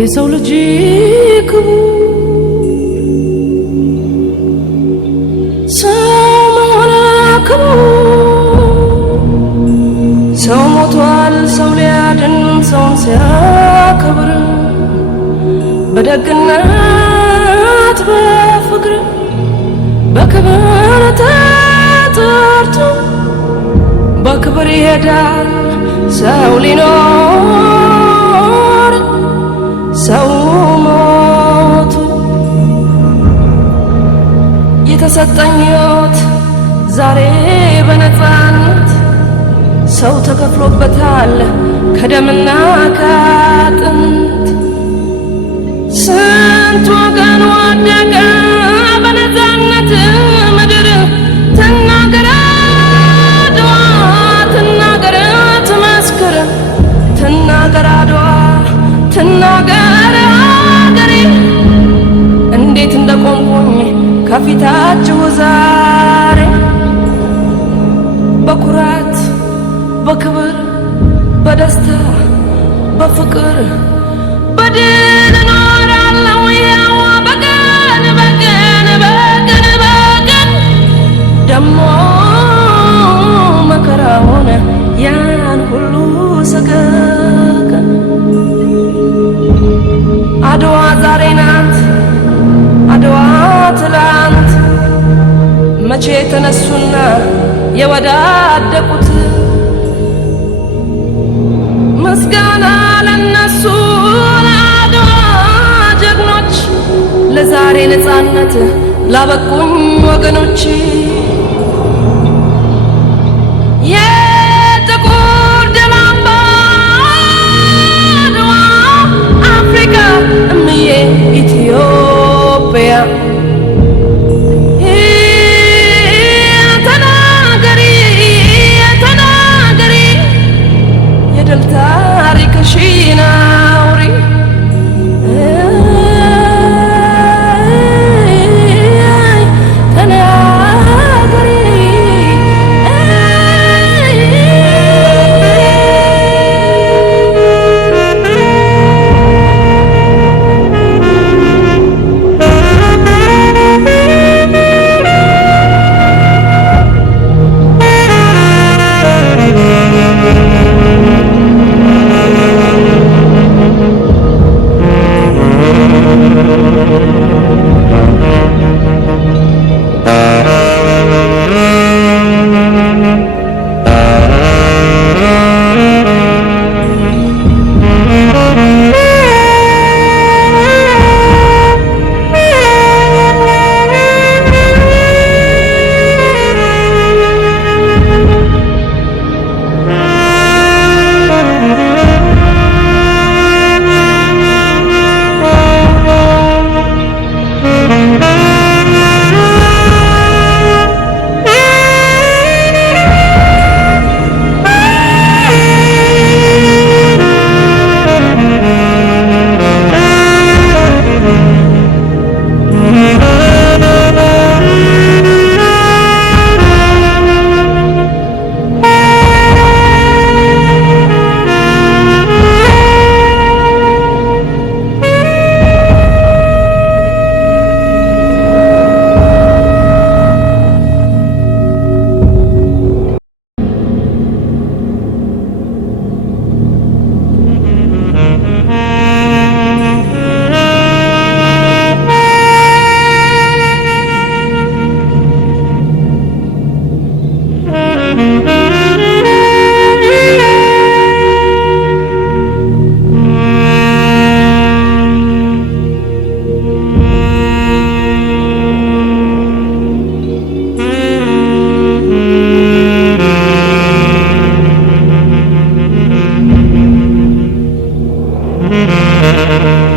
የሰው ልጅ ክቡር ሰው መሆን ክቡር ሰው ሞቷል ሰው ሊያድን ሰውን ሲያከብር በደግነት በፍቅር በክብር ተጠርቶ በክብር ይሄዳል ሰው ሊኖር ሰው ሞቱ የተሰጠኝ ሕይወት ዛሬ በነፃነት ሰው ተከፍሎበታል ከደምና ከአጥንት ስንት ወገን ወደቀ በነፃነት ምድር ትናገር አድዋ ትናገር ትመስክር ትናገር አድዋ ትናገር አገሬ እንዴት እንደቆምኩኝ ከፊታችሁ ዛሬ በኩራት በክብር በደስታ በፍቅር በድል እኖራለሁ ያው በቀን በቀን በቀን በቀን ደሞ መከራውን ያን ሁሉ ሰቀቀን አድዋ ዛሬ ናት አድዋ ትላንት መቼ ተነሱና የወዳደቁት ምስጋና ለነሱ ለአድዋ ጀግኖች ለዛሬ ነፃነት ላበቁኝ ወገኖች የጥቁር ደም አምባ አድዋ አፍሪካ እምዬ ኢትዮጵያ የድል ታሪክሽን አውሪ ተናገሪ Mm-hmm.